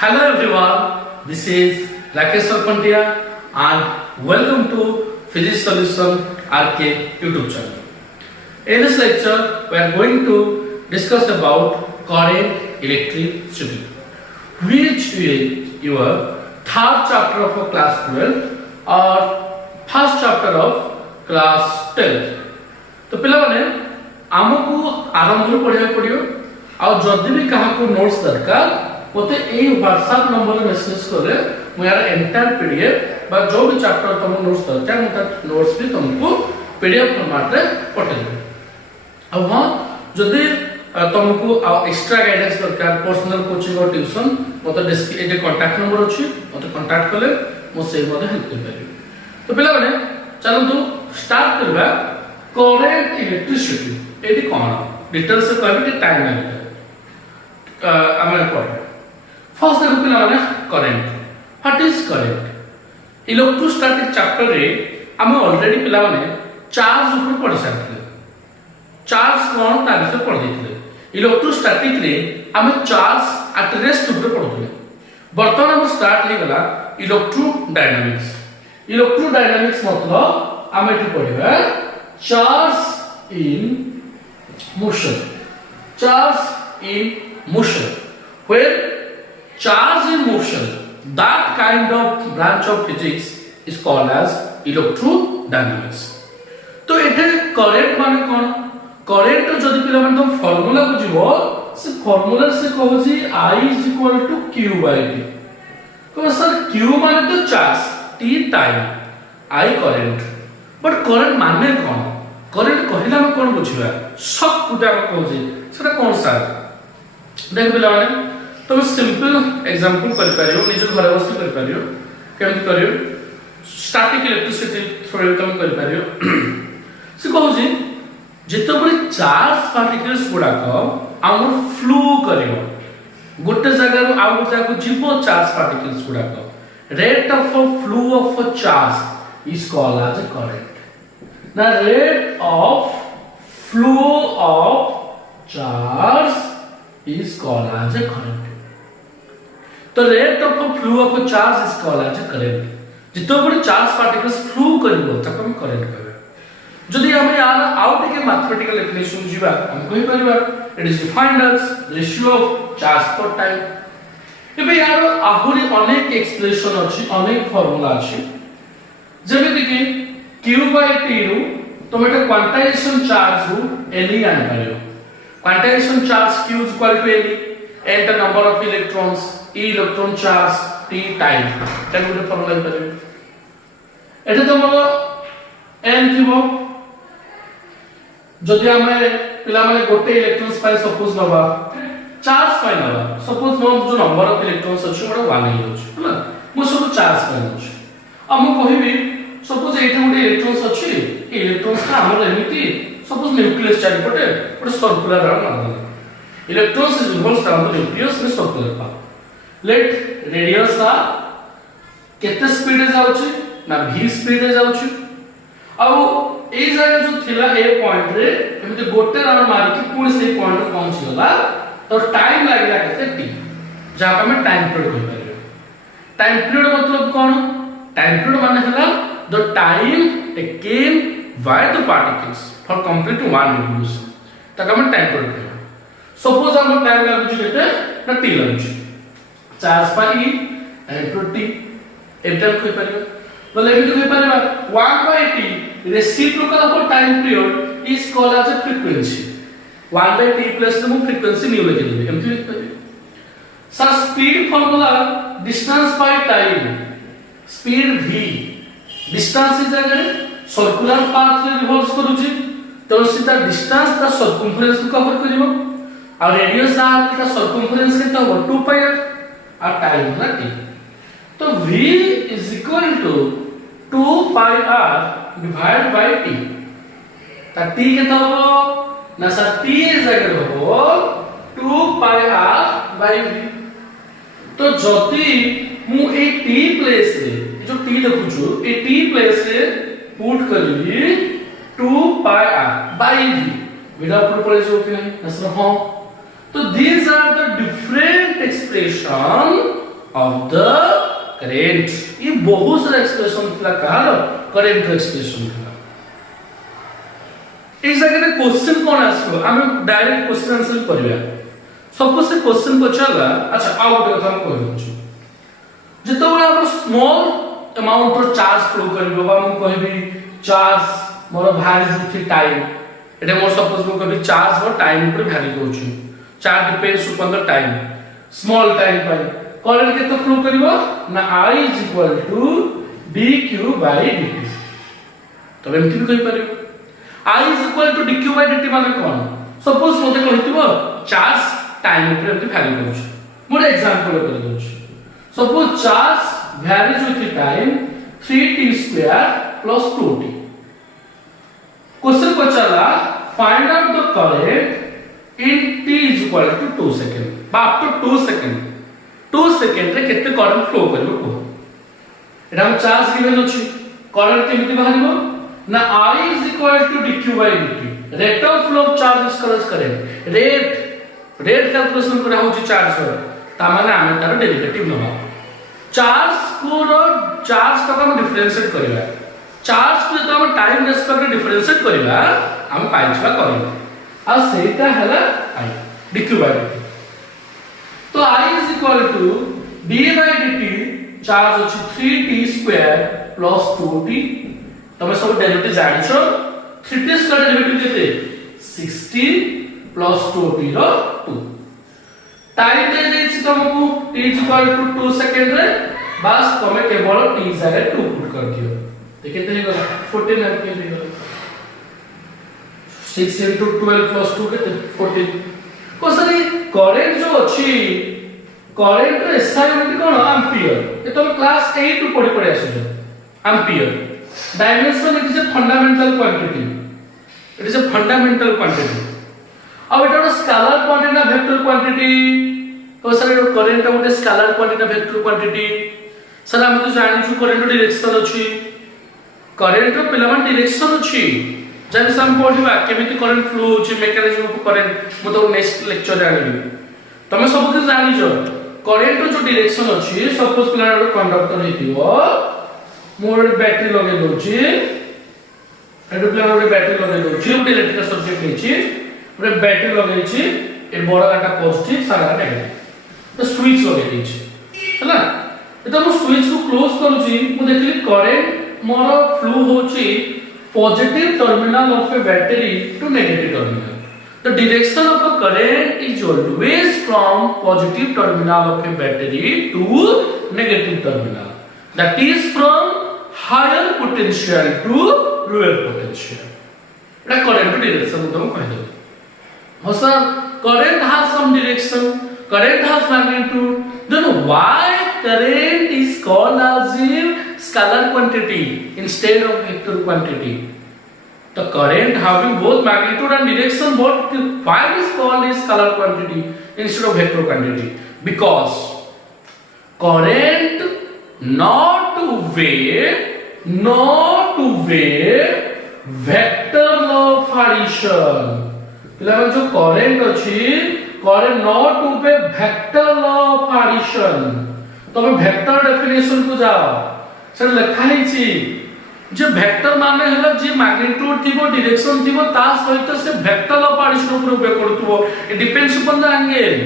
Hello everyone, this is Rakesh Sarpantia and welcome to Physics Solution RK YouTube channel. In this lecture, we are going to discuss about current electricity, which is your third chapter of class 12 or first chapter of class 12. तो पिलाने आमको आरंभ पढ़िया पड़ियो आ जदि भी कहा को नोट्स दरकार मते ए व्हाट्सएप नंबर मेसेज करे मु यार एंटायर पीडीएफ बा जो भी चैप्टर तुम नोट्स दरकार मते नोट्स भी तुमको पीडीएफ फॉर्मेट रे पठे देबे आ हां जदि तुमको एक्स्ट्रा गाइडेंस दरकार पर्सनल कोचिंग और ट्यूशन मते ए कांटेक्ट नंबर अछि मते कांटेक्ट करले मु से मते हेल्प कर पारि तो पिलाने चलो तो स्टार्ट करबा current electricity एटी कोन डिटेल से कहबे कि टाइम लागे हमर पढ़ फर्स्ट देखो पिला माने current what is current electrostatic chapter रे हम ऑलरेडी पिला माने चार्ज ऊपर पढ़ सकते चार्ज कोन ता विषय पढ़ देथिले इलेक्ट्रोस्टैटिक रे हम चार्ज एट रेस्ट ऊपर पढ़थले वर्तमान हम स्टार्ट हे गला इलेक्ट्रोडायनामिक्स मतलब हम eighty पढ़िबा charge in motion where charge in motion that kind of branch of physics is called as electrodynamics तो एटे करंट माने कोन करंट जदि पिला माने तुम फार्मूला को जीवो से फार्मूला से कहू छी I = q by t तो सर q माने तो charge t time I current but current माने कोन करंट कहिला हम कोन बुझिबा सब गुटा हम कहू सेटा कोन सा देख बिला माने तुम सिंपल एग्जांपल कर पारियो निज घर बस कर पारियो केमति करियो स्टैटिक इलेक्ट्रिसिटी थ्योरी तुम कर पारियो से कहू जे जेतो बड़ी चार्ज पार्टिकल्स गुडा को हम फ्लो करियो गोटे जगह रो आउ जगह को जीवो चार्ज पार्टिकल्स गुडा को rate of flow of a charge is called as a current the rate of flow of charge is called as a current the rate of flow of a charge is called as a current जितो बड़ी charge particles flow करिवो ताको हम current कहबे जदि हम यार out के mathematical definition जीवा हम कहि परिबा it is defined as ratio of charge per time एबे यार आहुरी अनेक एक्सप्रेशन अछि अनेक फार्मूला अछि जेमिति कि q by t रू तुम एटा क्वांटाइजेशन चार्ज रू L आन पारियो quantisation charge q = L n the number of electrons e electron charge t time ता गुटे फार्मूला पारियो एटा तुमरो n थिबो जदि हमें पिला माने गोटे इलेक्ट्रॉन्स पाइ सपोज नबा चार्ज पाइ नबा सपोज नो जो नंबर ऑफ इलेक्ट्रॉन्स अछि ओडा 1 हे अछि हला मो सब चार्ज पाइ अछि अब मो कहिबी सपोज एटा गोटे इलेक्ट्रॉन्स अछि इलेक्ट्रॉन्स का हमर एमिति सपोज न्यूक्लियस चारि पटे गोटे सर्कुलर राउंड मारला electrons is revolves around the nucleus में सर्कुलर पाथ लेट रेडियस आ केते स्पीड रे जाउछि ना v स्पीड रे जाउछि आ ए जगह जो थिला ए पॉइंट रे एमिति गोटे राउंड मारि कि पुणी से पॉइंट रे पहुंची गला तो टाइम लागला केते t जा हम टाइम पीरियड कहि परियो टाइम पीरियड मतलब कोन टाइम पीरियड माने हला the time taken by the particles for complete one revolution तक हम टाइम पीरियड कहबो सपोज हम टाइम लागु जेते ना t लागु चार्ज पाई एंड t एटा कहि परिबो बोले एमिति कहि परिबा 1 by t reciprocal of time period is called as a frequency 1 by t plus हम फ्रीक्वेंसी न्यू लिख देबे एमिति लिख परिबो sir speed formula distance by time speed v distance is अगर सर्कुलर पाथ रे रिवॉल्व्स करूची तो सीधा डिस्टेंस द सर्कमफरेंस को कवर करिवो और रेडियस आर का सर्कमफरेंस के तो 2 पाई और टाइम ना t तो v = 2 pi r divide by t ता t केता हो ना सर t इज अगर हो 2 पाई r बाय v तो जति मु ए t प्लेस रे जो t देखुछु ए t प्लेस रे पुट करली 2 पाई r बाय v विदा ऊपर पड़े जो कि नहीं नसर हां तो these are the different expression of the current। ये बहुत सारा एक्सप्रेशन थिला कहार करंट एक्सप्रेशन थिला। इस जगह रे क्वेश्चन कोन आसो हम डायरेक्ट क्वेश्चन आंसर करिया। सपोज से क्वेश्चन पचाला अच्छा आउ गोटे कथा हम कहि दउछु जतो हम small amount of charge flow करबो बा हम कहबी चार्ज मोर वैल्यू थी टाइम एटा मोर सपोज को कहबी चार्ज और टाइम ऊपर वैल्यू दोछु charge depends upon the time small time पर करंट के तो फ्लो करबो ना I is equal to dq by dt। तब एमती भी कहि परिबो I is equal to dq by dt माने कोन सपोज मोते कहितबो चार्ज टाइम ऊपर एमती वैल्यू दोछु मोर एग्जांपल कर दोछु suppose charge varies with the time 3t square plus 2t। Question पचाला find out the current in t is equal to 2 second बा up to 2 second 2 second रे केते करंट फ्लो करबो को एटा हम चार्ज गिवन अछि करंट केमिति बाहरिबो ना I is equal to dq by dt rate of flow of charge is correct करें रेट कैलकुलेशन करा होछि चार्ज रो ता माने हम तार डेरिवेटिव नबा चार्ज को हम डिफरेंशिएट करबा चार्ज को तो हम टाइम रेस्पेक्ट रे डिफरेंशिएट करबा हम पाइछबा करबा आ सेटा हला I dq by dt तो I is equal to d by dt charge अछि 3t square plus 2t तमे सब डेरिवेटिव जानिछो 3t स्क्वायर डेरिवेटिव केते 16 plus 2t रो 2 टाइम दे देछि तुमको t is equal to 2 second रे बस तमे केवल t जगह 2 पुट कर दियो देखते हे गला 14 एम्पियर हे गला 6 into 12 plus 2 केते 14 को सरी करंट जो अछि करंट रे SI यूनिट कोन एम्पियर ए तुम क्लास 8 पढि पढि आसु ampere dimension it is a fundamental quantity it is a fundamental quantity अब एटा स्केलर क्वांटिटी ना वेक्टर क्वांटिटी तो सर करंट गोटे स्केलर क्वांटिटी ना वेक्टर क्वांटिटी सर हम तो जानि छु करंट डायरेक्शन अछि करंट रो पिलावन डायरेक्शन अछि जब हम पढिबा केमिति करंट फ्लो होछि मेकानिज्म ऑफ करंट म तो नेक्स्ट लेक्चर रे आनिबी तमे सब किछ जानि छ करंट रो जो डायरेक्शन अछि सपोज पिलावन रो कंडक्टर हेतिबो मोर बैटरी लगे दोछि एडो पिलावन रो बैटरी लगे दोछि उटे इलेक्ट्रिकल सर्किट नेछि उटे बैटरी लगे छी ए बड़ा गाटा पॉजिटिव सारा नेगेटिव तो स्विच लगे दिछि हला एतो मो स्विच को क्लोज करूछि मु देखली करंट मोर फ्लो होछि positive terminal of a battery to negative terminal the direction of a current is always from positive terminal of a battery to negative terminal that is from higher potential to lower potential eta current direction to koi do ho sir current has some direction current has magnitude then why current is called as a scalar quantity instead of vector quantity the current having both magnitude and direction what why is called as scalar quantity instead of vector quantity because current not obey vector law of addition पिला जो current अछि current not obey vector law of addition तमे vector definition को जाओ sir लिखा है छी जे vector माने हला जे मैग्नीट्यूड थिबो डायरेक्शन थिबो ता सहित से वेक्टर ऑफ एडिशन ऊपर उपयोग करथबो it depends upon the angle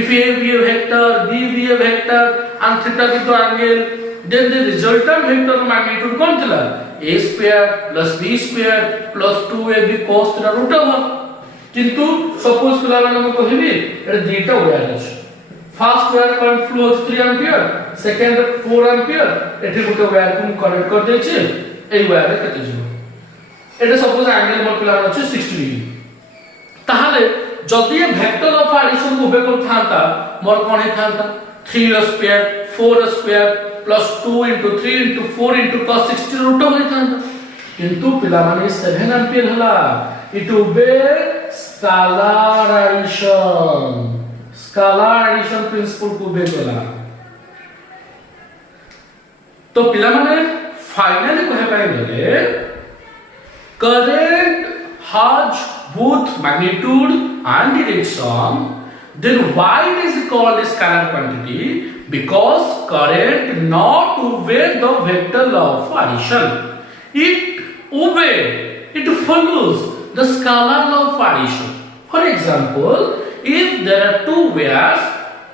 if a be a vector b be a vector and theta be the angle then the resultant vector magnitude कोन थिला a square plus b square plus 2ab cos theta root over किंतु suppose पिला माने को कहबी एटा दुईटा wire अछि first wire current flow 3 ampere second 4 ampere एठी गुटे wire को कनेक्ट कर दै छी एई वायर रे कते जिवो एटा सपोज एंगल मोर पिला अछि 60 डिग्री ताहाले जदि ए वेक्टर ऑफ एडिशन को उपयोग करथांता मोर कोन हे थांता 3 square 4 square plus 2 into 3 into 4 into cos 60 root होई थांता किंतु पिला माने 7 एंपियर हला इट ओबे स्केलर एडिशन प्रिंसिपल को बे गला तो पिला माने फाइनली कहे पाए गले current has both magnitude and direction then why it is called a scalar quantity because current not obey the vector law of addition. It follows the scalar law of addition. For example, if there are two wires,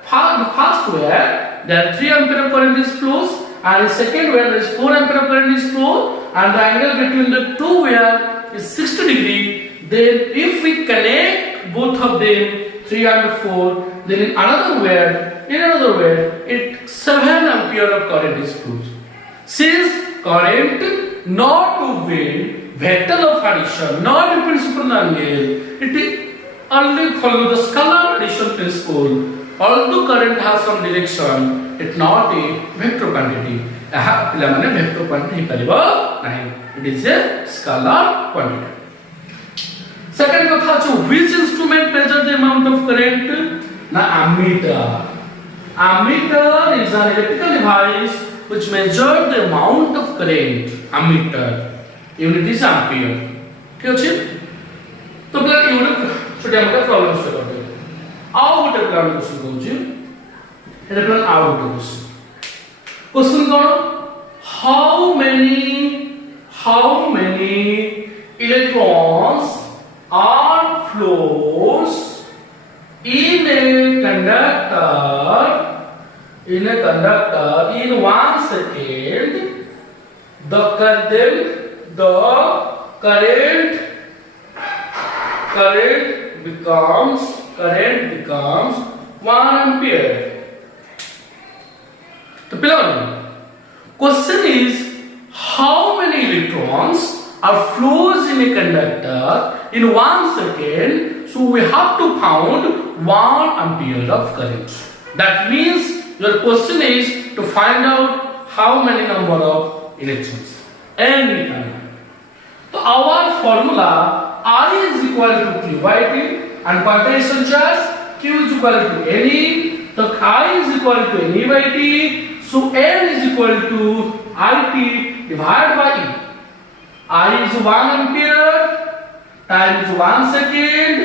first wire there are 3 ampere of current is flows, and the second wire there is 4 ampere of current is flow, and the angle between the two wire is 60 degree. Then if we connect both of them 3 and 4, then in another wire it 7 ampere of current is flows. Since current not obey vector of addition, not the principle of angle, it only follow the scalar addition principle. Although current has some direction, it not a vector quantity. Vector quantity it is a scalar quantity. Second কথা হচ্ছে which instrument measure the amount of current? Na ammeter. Ammeter is an electrical device which measures the amount of current. Ammeter unit is ampere. ঠিক আছে? তো plan unit ছোট আমরা problem solve করব। ଆଉ ଗୋଟେ ପ୍ଲାନ୍ କ୍ୱେଶ୍ଚନ କହୁଛି, এটা ପ୍ଲାନ୍ ଆଉ ଗୋଟେ କ୍ୱେଶ୍ଚନ। क्वेश्चन कौन? How many electrons are flows in a conductor in 1 second? The current becomes 1 ampere. The question is how many electrons are flows in a conductor in 1 second. So we have to find 1 ampere of current. That means your question is to find out how many number of electrons. Any kind. So our formula I is equal to Q by T, and quantization charge Q is equal to NE. So I is equal to NE by T. So N is equal to IT divided by E. I is 1 ampere, time is 1 second,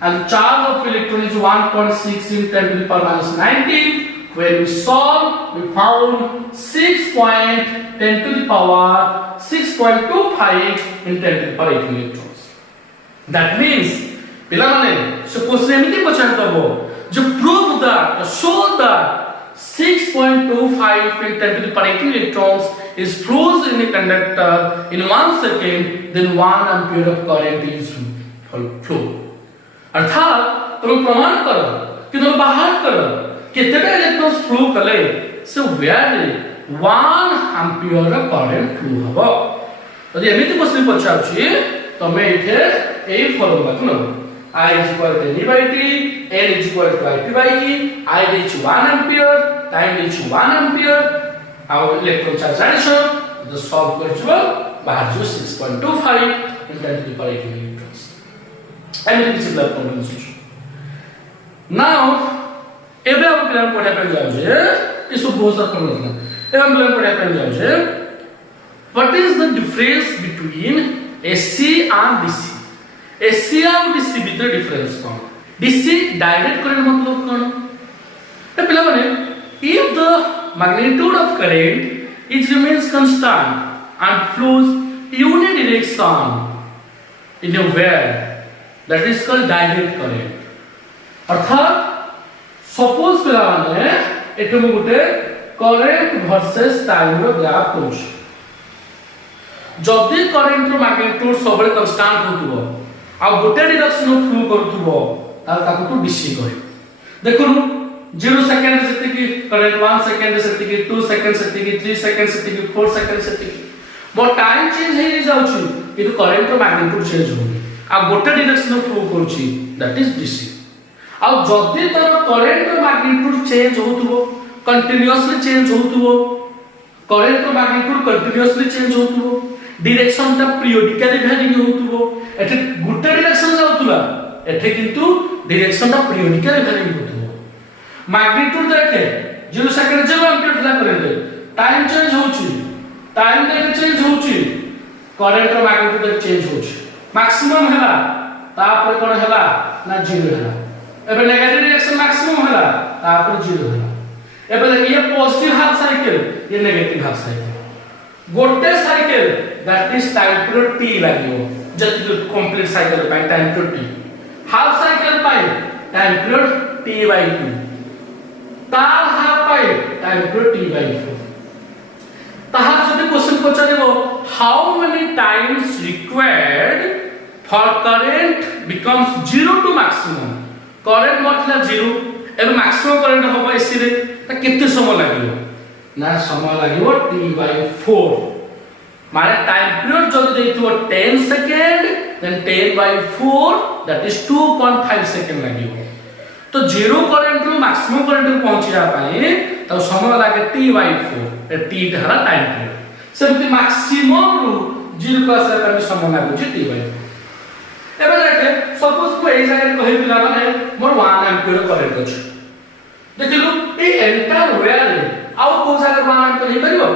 and the charge of electron is 1.6 in 10 to the power minus 19. When we solve, we found 6.10 to the power 6.25 in 10 to the power 18 electrons. That means, suppose एमती पचार करबो जो prove that, show that 6.25 in 10 to the power 18 electrons is flows in a conductor in 1 second, then 1 ampere of current is flow. अर्थात तुम प्रमाण करो कि तुम बाहर करो कितने इलेक्ट्रॉन्स फ्लो कले से वेयर 1 एम्पियर करंट फ्लो हबो। यदि एमिति क्वेश्चन पचारछि तमे एथे एई फॉर्मूला को no I is equal to NE by T, N is equal to IT by E, I reach 1 ampere, time reach 1 ampere, our electron charge addition, the solve करछो बाहर जो 6.25 in 10 to the power 18 electrons. एमिति किछि blood problem सोचो। Now एबे हम plan पढ़ा पे जाउ जे ई सब बहुत फॉर्मूला ना एबे हम प्लान पढ़ा पे जाउ जे what is the difference between AC and DC? AC और DC भीतर डिफरेंस कौन? DC डायरेक्ट करंट मतलब कौन? ए पिला माने if the magnitude of current it remains constant and flows unidirection in a wire, that is called direct current. अर्थात suppose पिला माने एठो मु गुटे current versus time रो ग्राफ कोछ जदी current रो magnitude सबले constant होतबो आ गोटे डायरेक्शन फ्लो करथुबो तार ताको तो डीसी कहे देखो 0 सेकंड सेति की करंट 1 सेकंड सेति की 2 सेकंड सेति की 3 सेकंड सेति की 4 सेकंड सेति की बट टाइम चेंज हे जाउची किंतु करंट रो मैग्नीट्यूड चेंज होनी आ गोटे डायरेक्शन फ्लो करूची दैट इज डीसी आ जदी तार करंट रो मैग्नीट्यूड चेंज होतुबो कंटीन्यूअसली चेंज होतुबो करंट रो मैग्नीट्यूड कंटीन्यूअसली चेंज होतुबो डायरेक्शन ता पीरियडिकली वेरिंग होतुबो एठे गुटे डायरेक्शन जाउतुला एठे किंतु डायरेक्शन ता पीरियडिकली वेरिंग होतुबो मैग्नीट्यूड देखे 0 सेकंड 0 एम्पीयर ला करंट टाइम चेंज होउची टाइम देखे चेंज होउची करंट रो मैग्नीट्यूड चेंज होउची मैक्सिमम हैला तापर कोन हैला ना 0 हैला एबे नेगेटिव डायरेक्शन मैक्सिमम हैला तापर 0 हैला एबे देख ये पॉजिटिव हाफ साइकिल ये नेगेटिव हाफ साइकिल गोटे cycle that is time period t लागो जति कंप्लीट साइकिल पाई time period t half cycle पाई टाइम पीरियड t/2 तार हाफ पाई टाइम पीरियड t/4 ताहा जति क्वेश्चन पचारिबो how many times required for current becomes 0 to maximum current मतलब 0 एबे मैक्सिमम करंट होबो एसी रे त केते समय लागिवो ना समय लागिवो t/4 माने टाइम पीरियड जदि देइथिबो 10 second then 10/4 that is 2.5 second लागिवो तो 0 करंट रो मैक्सिमम करंट को पहुंचिया पाए त समय लागे t/4 ए t हरा टाइम पीरियड सेमति मैक्सिमम रो 0 का से समय लागो जे t/4 एबे देखे सपोज को एई जगह कहि पिला माने मोर 1 एम्पियर करंट अछि देखिलु ए एंटायर वेयर रे आउ को जगह 1 एम्पियर हे परिबो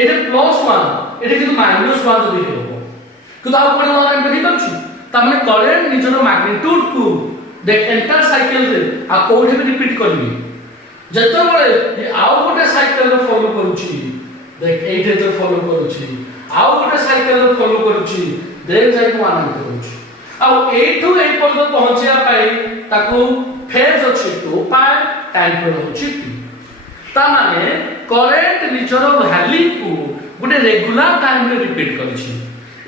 एटे +1 एटे किंतु -1 जदी हेबो किंतु आउ कोन 1 एम्पियर हे परछु त माने करंट निजरो मैग्नीट्यूड को देख एंटायर साइकिल रे आ कोठे भी रिपीट करबी जतो बळे ए आउ गोटे साइकिल रो फॉलो करूची देख एटे तो फॉलो करूची आउ गोटे साइकिल रो फॉलो करूची देख जाई 1 एम्पियर करूची आउ एठू ए पर्यंत पहुंचिया पाई ताको फेज अछि 2 पाई टाइम पीरियड अछि t ता माने करंट निजरो वैल्यू को गुटे रेगुलर टाइम रे रिपीट करछि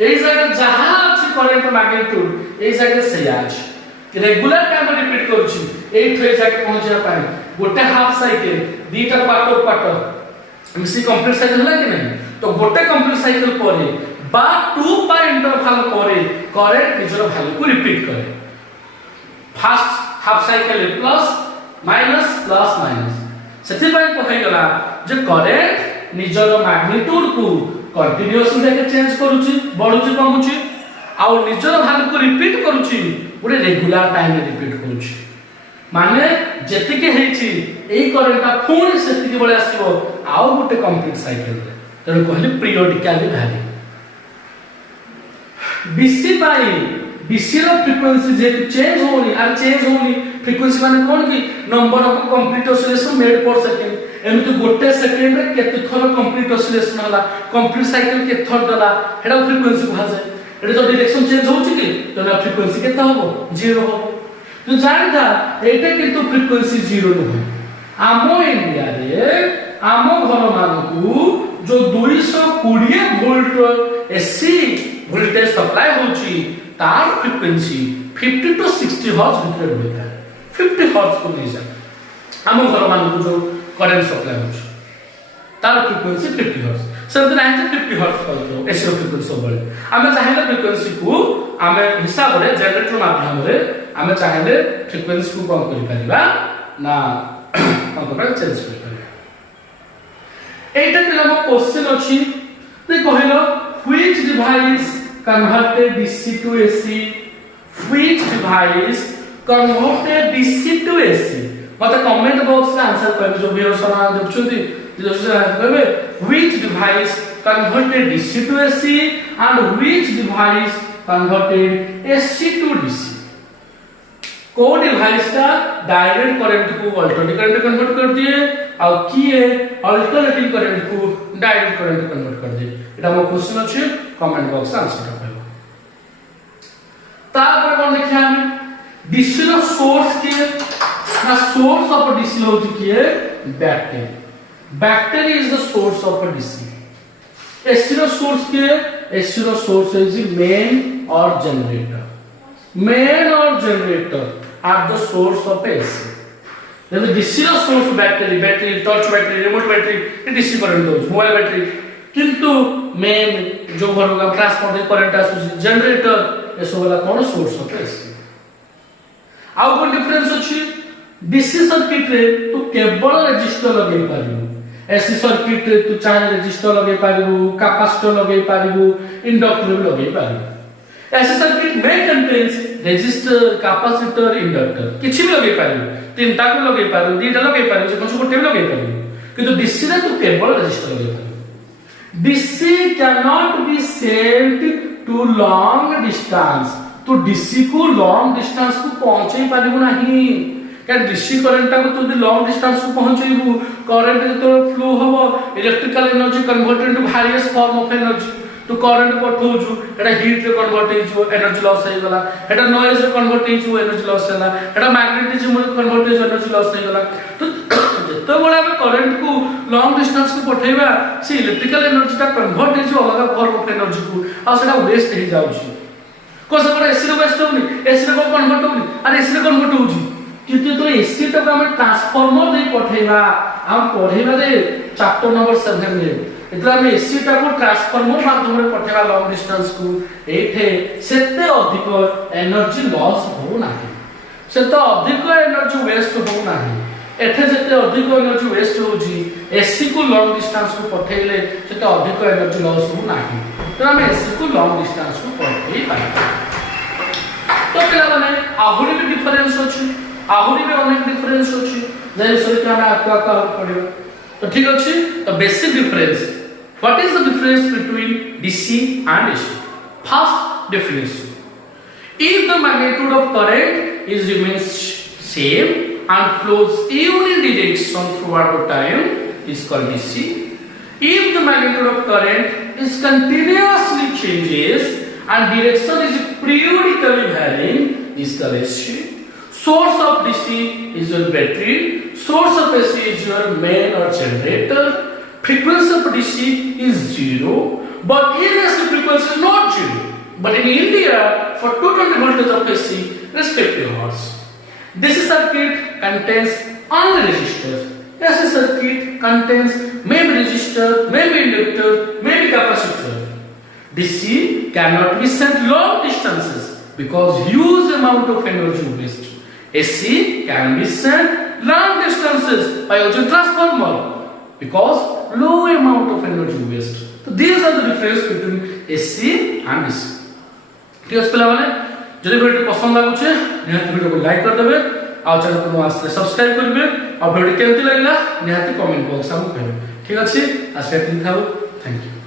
एई जगह जहां अछि करंट मैग्नीट्यूड एई जगह से अछि रेगुलर टाइम रे रिपीट करछि एठू ए जगह पहुंचिया पाई गुटे हाफ साइकिल दीटा पार्ट मिसी कंप्लीट साइकिल होला कि नहीं तो गुटे कंप्लीट साइकिल परे बा 2 पाई इंटरवल परे करंट निजरो वैल्यू को रिपीट करे first half cycle plus minus plus minus सेथि पय कहै गला जे करंट निजरो मैग्नीट्यूड को कंटीन्यूअसली देखे चेंज करूची बढ़ुची कमुची आ निजरो वैल्यू को रिपीट करूची गुटे रेगुलर टाइम रे रिपीट करूची माने जति के हेची एई करंट पुणी सेति के बळे आसीबो आउ गुटे कंप्लीट साइकिल रे तने कहले पीरियडिकली वैल्यू B.Sc पाई B.Sc रो फ्रीक्वेंसी जे चेंज होनी आ चेंज होनी फ्रीक्वेंसी माने कोन की number of complete oscillation made पर सेकंड एमि गोटे सेकंड रे केते थरो कंप्लीट ऑसिलेशन होला कंप्लीट साइकिल के थर दला हेडा फ्रीक्वेंसी कहा जाय एटा तो डायरेक्शन चेंज होची की तो ना फ्रीक्वेंसी केता होबो 0 होबो तो जानता एटा किंतु फ्रीक्वेंसी 0 न आमो इंडिया रे आमो घर मानकू जो 220 वोल्ट एसी वोल्टेज सप्लाई होची तार फ्रीक्वेंसी 50 टू 60 हर्ट्ज भीतर होता है 50 हर्ट्ज को ले जा हम घर मानकू जो करंट सप्लाई होची तार फ्रीक्वेंसी 50 हर्ट्ज सेमते नाही 50 हर्ट्ज कर दो एसी रो फ्रीक्वेंसी सब बळे आमे चाहेले फ्रीक्वेंसी को आमे हिसाब रे जनरेटर माध्यम रे आमे चाहेले फ्रीक्वेंसी को कम करि परिबा ना कम कर चेंज करि परिबा एटा पिला क्वेश्चन अछि ते कहिलो which device converted DC to AC which device converted DC to AC मत कमेंट बॉक्स में आंसर कर जो भी सना देखछुंती जो कहबे which device converted DC to AC and which device converted AC to DC को डिवाइस का डायरेक्ट करंट को अल्टरनेटिंग करंट कन्वर्ट कर दिए और किए अल्टरनेटिंग करंट को डायरेक्ट करंट कन्वर्ट कर दिए एटा मो क्वेश्चन अछि कमेंट बॉक्स आंसर करबो तापर कोन देखिया हम डीसी रो सोर्स के ना सोर्स ऑफ डीसी होती किए battery is the source of DC AC रो सोर्स के एसी रो source is main or generator main or generator are the source of AC. Then the DC source battery, torch battery, remote battery, it DC current goes, mobile battery. किंतु main जो घर का transformer current आसु generator ए सब वाला कोन source of AC. आउ कोन difference अछि DC circuit रे तू केवल रेजिस्टर लगे पारिबू AC सर्किट रे तू चाहे रेजिस्टर लगे पारिबू कैपेसिटर लगे पारिबू इंडक्टर लगे पारिबू ऐसे सर्किट में कंटेन्स रेजिस्टर कैपेसिटर इंडक्टर किछि भी लगे पारिबो तीनटा को लगे पारिबो दीटा लगे पारिबो जे कोन गोटे लगे पारिबो किंतु डीसी रे तू केवल रेजिस्टर लगे पारिबो DC can not be sent to long distance तो डीसी को लॉन्ग डिस्टेंस को पहुंचे पारिबो नहीं क्या डीसी करंट टाको तू लॉन्ग डिस्टेंस को पहुंचेबू करंट जो फ्लो हबो electrical energy converted into various form of energy तू करंट पठौछु एटा हीट रे कन्वर्ट हेजो एनर्जी लॉस हे गला एटा नॉइज रे कन्वर्ट हेजो एनर्जी लॉस होला एटा मैग्नेटिज्म रे कन्वर्ट हेजो एनर्जी लॉस हे गला तो जतो बडा में करंट को लॉन्ग डिस्टेंस को पठेबा से इलेक्ट्रिकल एनर्जी टा कन्वर्ट हेजो अलग फॉर्म ऑफ एनर्जी को आ सेटा वेस्ट हे जाउछि को से एसी रे वेस्ट होनी एसी रे को कन्वर्ट होनी अरे एसी रे कन्वर्ट होउछि किंतु तो एसी टा हम ट्रांसफार्मर दे पठेबा हम पढेबा रे चैप्टर नंबर 7 में इतला में एसी टा को ट्रांसफार्मर माध्यम रे पठेबा लॉन्ग डिस्टेंस को एठे सेते अधिक एनर्जी लॉस हो नाही सेते अधिक एनर्जी वेस्ट हो नाही एठे जेते अधिक एनर्जी वेस्ट होउची एसी को लॉन्ग डिस्टेंस को पठेले सेते अधिक एनर्जी लॉस हो नाही तो हम एसी को लॉन्ग डिस्टेंस को पठेई पाई तो पिला माने आहुरी भी डिफरेंस अछि आहुरी भी अनेक डिफरेंस अछि जे सरी के हम आका पढिबो तो ठीक अछि तो basic difference What is the difference between DC and AC? First definition. If the magnitude of current is remains same and flows unidirectional throughout the time is called DC. If the magnitude of current is continuously changes and direction is periodically varying is called AC. Source of DC is your battery. Source of AC is your main or generator. Frequency of DC is 0, but in AC frequency is not 0. But in India, for 220 voltage of AC, respective hertz. DC circuit contains only resistors. AC circuit contains maybe resistor, maybe inductor, maybe capacitor. DC cannot be sent long distances because huge amount of energy waste. AC can be sent long distances by using transformer because low amount of energy waste. So these are the difference between AC and DC. ठीक है पिला माने जदि video पसंद लागु छे निहाती video को लाइक कर देबे आ चैनल को आस्ते सब्सक्राइब करबे आ वीडियो केमति लागला निहाती कमेंट बॉक्स में कहबे ठीक अछि आज एतिन थाउ थैंक यू।